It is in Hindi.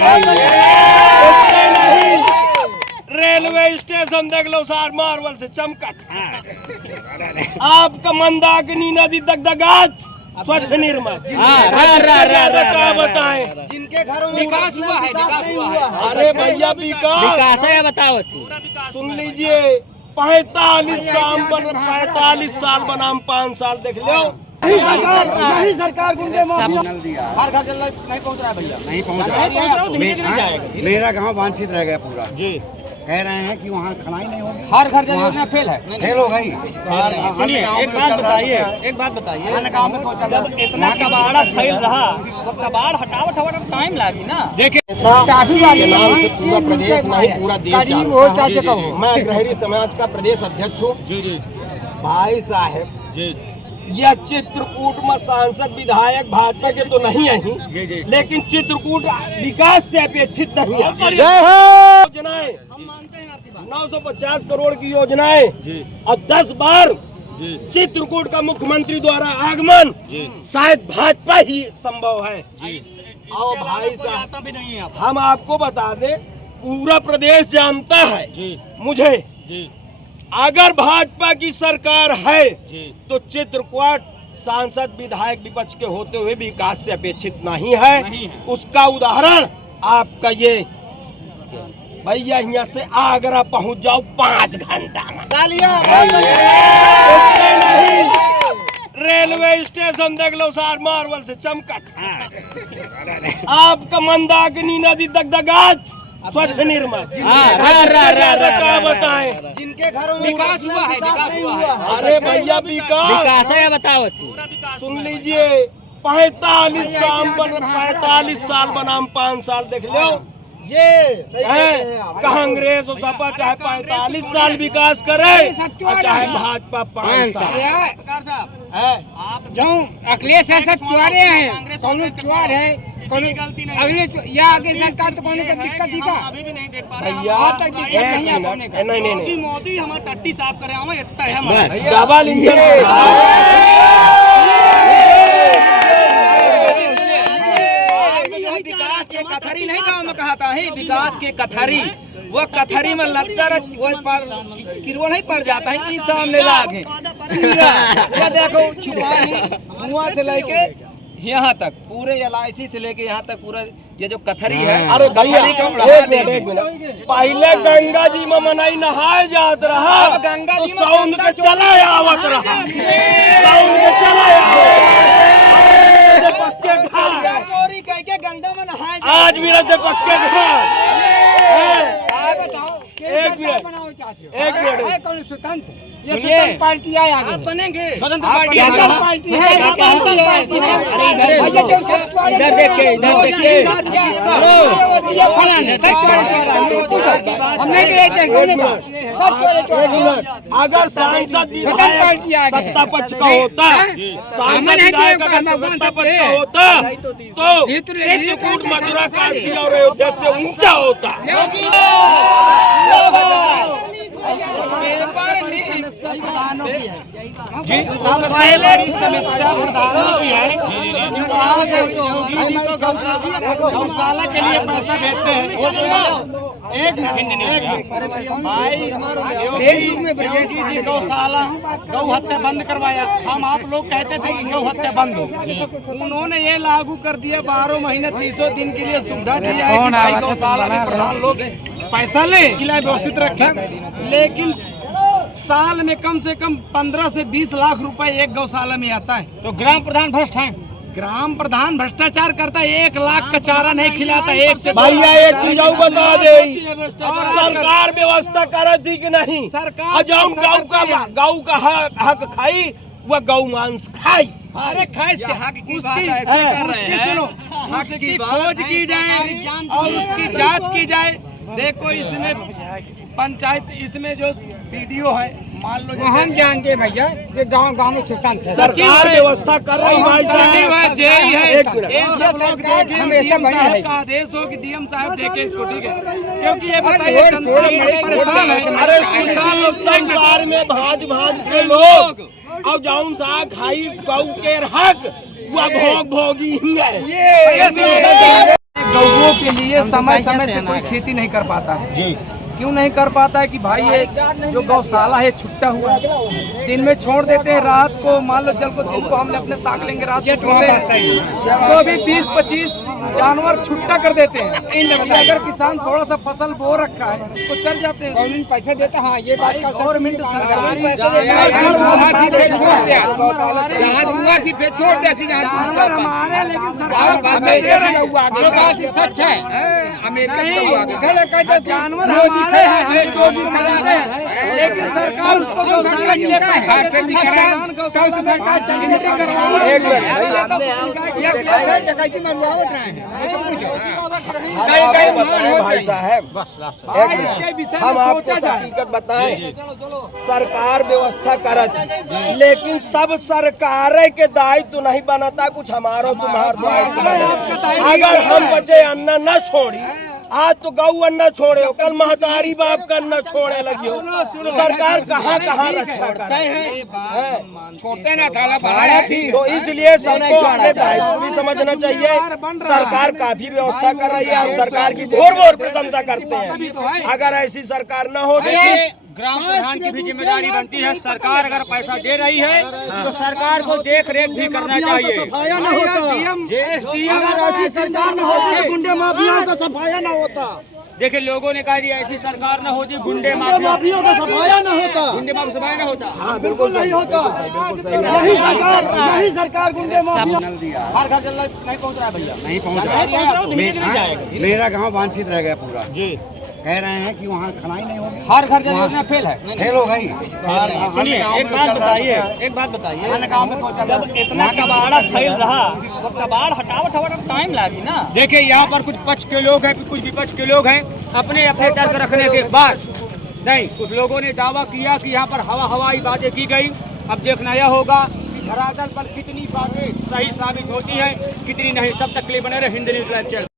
नहीं, रेलवे स्टेशन देख लो सार मार्बल से चमकत। आपका मंदाकिनी नदी दगदगाज स्वच्छ निर्मल। क्या बताएं, जिनके घरों में विकास हुआ है, विकास नहीं हुआ। अरे भैया विकास है, बताओ। सुन लीजिए, 45 साल बनाम 5 साल देख लो। नहीं सरकार गुंडे माफिया हर घर जल नहीं पहुंच रहा है भैया, नहीं पहुंच रहा। मेरा गांव वांछित रह गया पूरा जी। कह रहे हैं कि वहाँ खनाई नहीं होगी, हर घर जल योजना फेल है, फेल हो गई। सुनिए एक बात बताइए, गाँव में तो जब इतना कबाड़ा फैल रहा वो कबाड़ हटावट टाइम लगी ना। देखिए पूरा प्रदेश नहीं पूरा देश। मैं अग्रहरी समाज का प्रदेश अध्यक्ष हूँ भाई साहब जी। यह चित्रकूट में सांसद विधायक भाजपा के तो नहीं है, लेकिन चित्रकूट विकास से अपेक्षित नहीं है। योजनाएं 950 करोड़ की योजनाएं और 10 बार चित्रकूट का मुख्यमंत्री द्वारा आगमन शायद भाजपा ही संभव है। और भाई साहब हम आपको बता दें, पूरा प्रदेश जानता है मुझे, अगर भाजपा की सरकार है तो चित्रकूट सांसद विधायक विपक्ष के होते हुए विकास से अपेक्षित नहीं है। उसका उदाहरण आपका ये भैया, यहाँ से आगरा पहुंच जाओ 5 घंटा में। नहीं, रेलवे स्टेशन देख लो सार मार्बल से चमकत। आपका मंदाकिनी नदी दगदगाज स्वच्छ निर्मल। क्या बताएं, जिनके घरों में विकास हुआ है, विकास नहीं हुआ। अरे भैया विकास है, बताओ। सुन लीजिए, 45 साल बनाम 5 साल देख लो। ये कांग्रेस और सपा चाहे 45 साल विकास करे और चाहे भाजपा 5 साल। आप जो अखिलेश है सब चुआरे हैं, कौन चुआर है, अगले या आगे सरकार तो कोने को दिक्कत ही का अभी भी नहीं देख पा रहे भैया। नहीं मोदी हमारा टट्टी साफ करे हमें इतना है डबल इंजन। विकास के कथरी नहीं गाँव में कहा था, विकास के कथरी, वो कथरी में लगकर वो किरवा नहीं पड़ जाता है, इस सामने लागे वो देखो वहाँ से लेके यहाँ तक पूरे LIC से लेके यहाँ तक पूरा ये जो कथरी है। अरे भैया एक मिनट, पहले गंगा जी में मनाई नहाए जात रहा, गंगा जी में साउंड के चला आवत रहा, साउंड के चला पक्के घाट चोरी कह के गंगा में नहाए आज भी रहते पक्के घाट। एक मिनट कौन स्वतंत्र, ये स्वतंत्र पार्टी आए आगे बनेंगे, स्वतंत्र पार्टी है। इधर देखिए अगर सांसद सत्ता पक्ष का होता, सांसद विधायक अगर सत्ता पक्ष का होता तो चित्रकूट मथुरा काशी और अयोध्या से ऊंचा होता। गौशाला के लिए पैसा भेजते हैं। एक गौशाला गौ हत्या बंद करवाया, हम आप लोग कहते थे कि गौ हत्या बंद हो, उन्होंने ये लागू कर दिया 12 महीने 300 दिन के लिए सुविधा दी है कि भाई गौशाला में प्रधान लोग पैसा ले किला व्यवस्थित रखें, लेकिन साल में कम से कम 15 से 20 लाख रुपए एक गौशाला में आता है। तो ग्राम प्रधान भ्रष्ट है, ग्राम प्रधान भ्रष्टाचार करता है, 1 लाख का चारा नहीं खिलाता। एक से भैया एक चीज और बता दे, सरकार व्यवस्था कर दी कि नहीं? सरकार गौ का हक खाई वह गौ मांस खाई। अरे खाई के हक की बात ऐसे कर रहे हैं, हक की खोज की जाए और उसकी जांच की जाए। देखो इसमें पंचायत, इसमें जो PDO है, मान लो हम जानते भैया ये गाँव में स्वतंत्र सरकार व्यवस्था कर रही है, सचिव है, जेई है, एक मिनट DM का आदेश हो कि DM साहब देखे इसको, ठीक है? क्योंकि ये बताइए परेशान है। अरे किसान सरकार में भाज के लोग और जौन सा खाई गौ के हक वह भोगी गौओं के लिए समय समय से कोई खेती नहीं कर पाता है। जी क्यों नहीं कर पाता है कि भाई ये जो गौशाला है छुट्टा हुआ है, दिन में छोड़ देते हैं, रात को मान लो चल को दिन को हमने अपने ताक लेंगे, रात को छोड़ते हैं तो अभी 20-25 जानवर छुट्टा कर देते हैं। अगर किसान थोड़ा सा फसल बो रखा है उसको चल जाते हैं, गवर्नमेंट पैसा देता। हाँ ये बात गवर्नमेंट सरकारी हमारे, लेकिन सच है जानवर हमारे हैं, हम जो भी खरीदते हैं, लेकिन सरकार उसको गौशाला के लिए पैसे भाई साहब हम आपको हकीकत बताएं, सरकार व्यवस्था करत है, लेकिन सब सरकार के दायित्व नहीं बनता, कुछ हमारो तुम्हार दायित्व। अगर हम बचे अन्ना न छोड़ी, आज तो गौ अन्ना छोड़े हो, कल महतारी बाप का अन्ना छोड़े लगी हो, सरकार कहाँ कहाँ रक्षा कर छोटे ना थाला बढ़ाया थी। तो इसलिए सबको अपने दायित्व भी समझना चाहिए। सरकार काफी व्यवस्था कर रही है, हम सरकार की भोर प्रशंसा करते हैं। अगर ऐसी सरकार न हो ग्राम प्रधान की भी जिम्मेदारी बनती है। सरकार अगर पैसा दे रही है तो सरकार को देख रेख भी करना चाहिए। सफाया न होता, गुंडे माफियाओं का सफाया न होता। देखिए लोगों ने कहा ऐसी सरकार न होती, गुंडे माफियाओं का सफाया न होता, गुंडे माफिया सफाया न होता। हाँ बिल्कुल नहीं होता। यही सरकार गुंडे माफिया हर घर जल नहीं पहुँच रहा है भैया, नहीं पहुँच रहा है। मेरा गाँव वांछित रह गया पूरा। जी कह रहे हैं कि वहाँ खनाई नहीं होगी, हर घर जल योजना फेल है। फेल हो गई। सुनिए एक बात बताइए, जब इतना कबाड़ा फैल रहा वो कबाड़ हटावट टाइम लगी ना। देखिए यहाँ पर कुछ पक्ष के लोग हैं, कुछ विपक्ष के लोग हैं, अपने तर्क रखने के बाद नहीं, कुछ लोगों ने दावा किया कि यहाँ पर हवाई बातें की गई। अब देखना यह होगा कि धरातल पर कितनी बातें सही साबित होती है, कितनी नहीं। तब तक के लिए बने रहे हिंद न्यूज़ लाइव चैनल।